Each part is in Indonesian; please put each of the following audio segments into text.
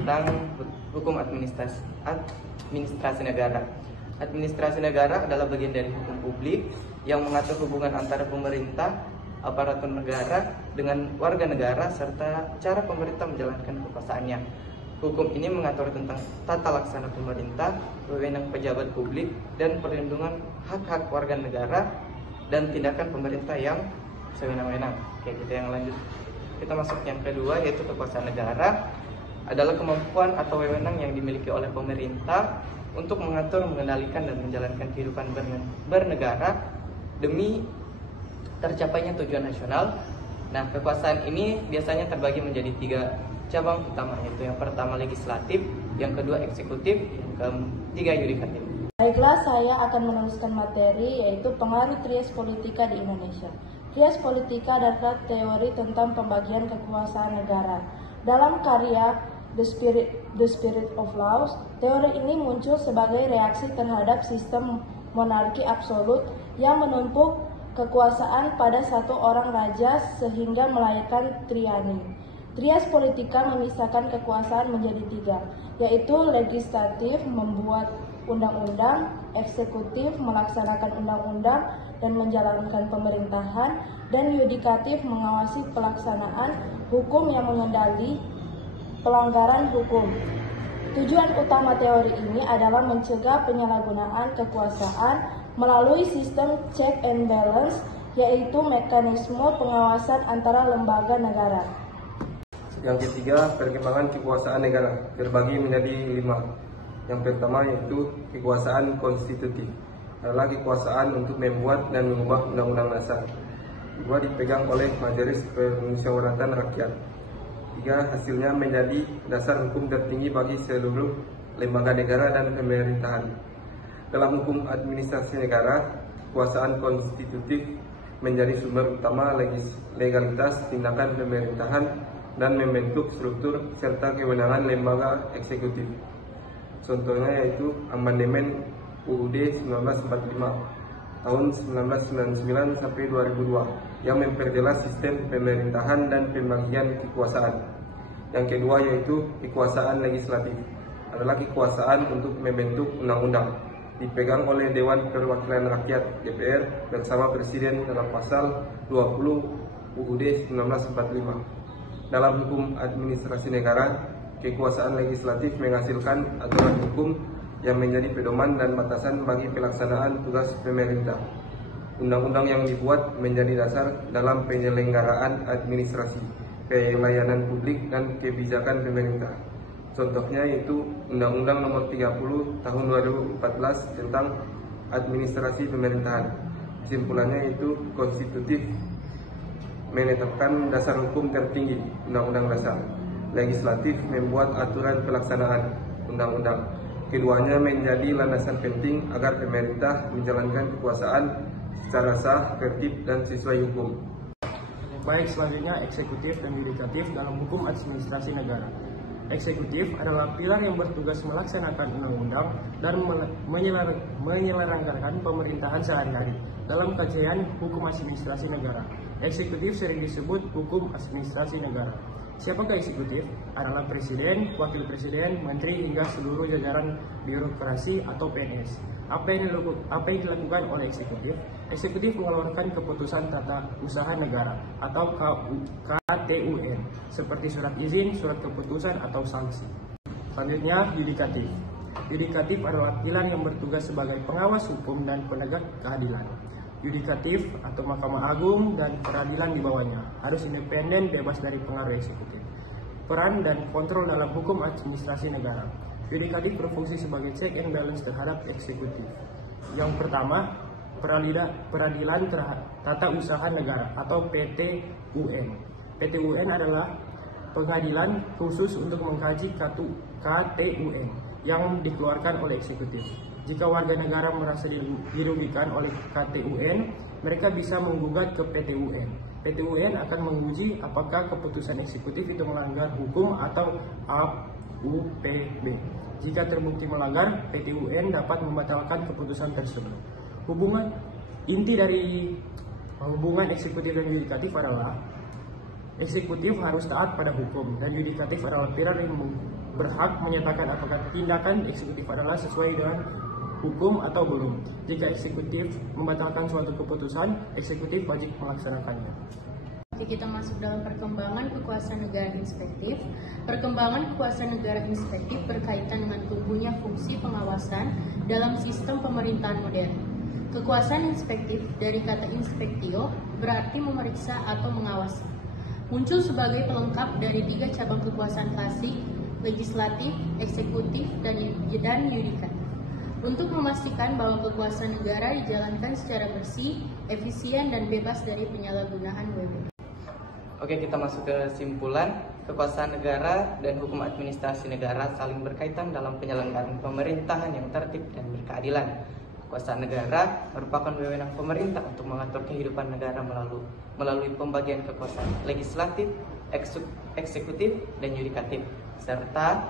tentang hukum administrasi negara. Administrasi negara adalah bagian dari hukum publik yang mengatur hubungan antara pemerintah, aparatur negara dengan warga negara, serta cara pemerintah menjalankan kekuasaannya. Hukum ini mengatur tentang tata laksana pemerintah, wewenang pejabat publik, dan perlindungan hak-hak warga negara dan tindakan pemerintah yang sewenang-wenang. Oke, kita yang lanjut. Kita masuk yang kedua, yaitu kekuasaan negara adalah kemampuan atau wewenang yang dimiliki oleh pemerintah untuk mengatur, mengendalikan, dan menjalankan kehidupan bernegara demi tercapainya tujuan nasional. Nah, kekuasaan ini biasanya terbagi menjadi 3 cabang utama, yaitu yang pertama legislatif, yang kedua eksekutif, yang ketiga yudikatif. Baiklah, saya akan menuliskan materi yaitu pengaruh trias politika di Indonesia. Trias politika adalah teori tentang pembagian kekuasaan negara. Dalam karya The Spirit of Laws, teori ini muncul sebagai reaksi terhadap sistem monarki absolut yang menumpuk kekuasaan pada satu orang raja sehingga melahirkan triani. Trias politika memisahkan kekuasaan menjadi 3, yaitu legislatif membuat undang-undang, eksekutif melaksanakan undang-undang dan menjalankan pemerintahan, dan yudikatif mengawasi pelaksanaan hukum yang mengendali pelanggaran hukum. Tujuan utama teori ini adalah mencegah penyalahgunaan kekuasaan melalui sistem check and balance, yaitu mekanisme pengawasan antara lembaga negara. Yang ketiga, perkembangan kekuasaan negara terbagi menjadi 5. Yang pertama yaitu kekuasaan konstitutif, adalah kekuasaan untuk membuat dan mengubah undang-undang dasar. 2. Dipegang oleh Majelis Permusyawaratan Rakyat. 3. Hasilnya menjadi dasar hukum tertinggi bagi seluruh lembaga negara dan pemerintahan. Dalam hukum administrasi negara, kekuasaan konstitutif menjadi sumber utama legalitas tindakan pemerintahan dan membentuk struktur serta kewenangan lembaga eksekutif. Contohnya yaitu Amandemen UUD 1945 tahun 1999 sampai 2002 yang memperjelas sistem pemerintahan dan pembagian kekuasaan. Yang kedua yaitu kekuasaan legislatif, adalah kekuasaan untuk membentuk undang-undang, dipegang oleh Dewan Perwakilan Rakyat (DPR) bersama Presiden dalam pasal 20 UUD 1945. Dalam hukum administrasi negara, kekuasaan legislatif menghasilkan aturan hukum yang menjadi pedoman dan batasan bagi pelaksanaan tugas pemerintah. Undang-undang yang dibuat menjadi dasar dalam penyelenggaraan administrasi, pelayanan publik, dan kebijakan pemerintah. Contohnya yaitu Undang-Undang Nomor 30 Tahun 2014 tentang Administrasi Pemerintahan. Kesimpulannya yaitu konstitutif menetapkan dasar hukum tertinggi, Undang-Undang Dasar. Legislatif membuat aturan pelaksanaan undang-undang. Keduanya menjadi landasan penting agar pemerintah menjalankan kekuasaan secara sah, tertib, dan sesuai hukum. Baik, selanjutnya eksekutif dan yudikatif dalam hukum administrasi negara. Eksekutif adalah pilar yang bertugas melaksanakan undang-undang dan menyelenggarakan pemerintahan sehari-hari. Dalam kajian hukum administrasi negara, eksekutif sering disebut hukum administrasi negara. Siapakah eksekutif? Adalah presiden, wakil presiden, menteri, hingga seluruh jajaran birokrasi atau PNS. Apa yang dilakukan oleh eksekutif? Eksekutif mengeluarkan keputusan tata usaha negara atau KTUN, seperti surat izin, surat keputusan, atau sanksi. Selanjutnya, yudikatif. Yudikatif adalah pilar yang bertugas sebagai pengawas hukum dan penegak keadilan. Yudikatif atau Mahkamah Agung dan peradilan di bawahnya harus independen, bebas dari pengaruh eksekutif. Peran dan kontrol dalam hukum administrasi negara. Yudikatif berfungsi sebagai check and balance terhadap eksekutif. Yang pertama, peradilan tata usaha negara atau PTUN. PTUN adalah pengadilan khusus untuk mengkaji KTUN yang dikeluarkan oleh eksekutif. Jika warga negara merasa dirugikan oleh KTUN, mereka bisa menggugat ke PTUN. PTUN akan menguji apakah keputusan eksekutif itu melanggar hukum atau AUPB. Jika terbukti melanggar, PTUN dapat membatalkan keputusan tersebut. Inti dari hubungan eksekutif dan yudikatif adalah eksekutif harus taat pada hukum dan yudikatif adalah pilar yang berhak menyatakan apakah tindakan eksekutif adalah sesuai dengan hukum atau belum. Jika eksekutif membatalkan suatu keputusan, eksekutif wajib melaksanakannya. Oke, kita masuk dalam perkembangan kekuasaan negara inspektif. Perkembangan kekuasaan negara inspektif berkaitan dengan tumbuhnya fungsi pengawasan dalam sistem pemerintahan modern. Kekuasaan inspektif dari kata inspektio berarti memeriksa atau mengawasi. Muncul sebagai pelengkap dari 3 cabang kekuasaan klasik, legislatif, eksekutif, dan yudikatif. Untuk memastikan bahwa kekuasaan negara dijalankan secara bersih, efisien, dan bebas dari penyalahgunaan wewenang. Oke, kita masuk ke kesimpulan. Kekuasaan negara dan hukum administrasi negara saling berkaitan dalam penyelenggaraan pemerintahan yang tertib dan berkeadilan. Kekuasaan negara merupakan wewenang pemerintah untuk mengatur kehidupan negara melalui pembagian kekuasaan legislatif, eksekutif, dan yudikatif, serta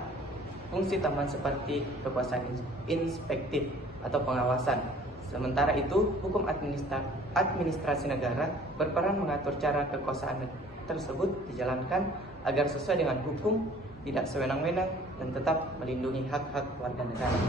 fungsi tambahan seperti kekuasaan inspektif atau pengawasan. Sementara itu, hukum administrasi negara berperan mengatur cara kekuasaan tersebut dijalankan agar sesuai dengan hukum, tidak sewenang-wenang, dan tetap melindungi hak-hak warga negara.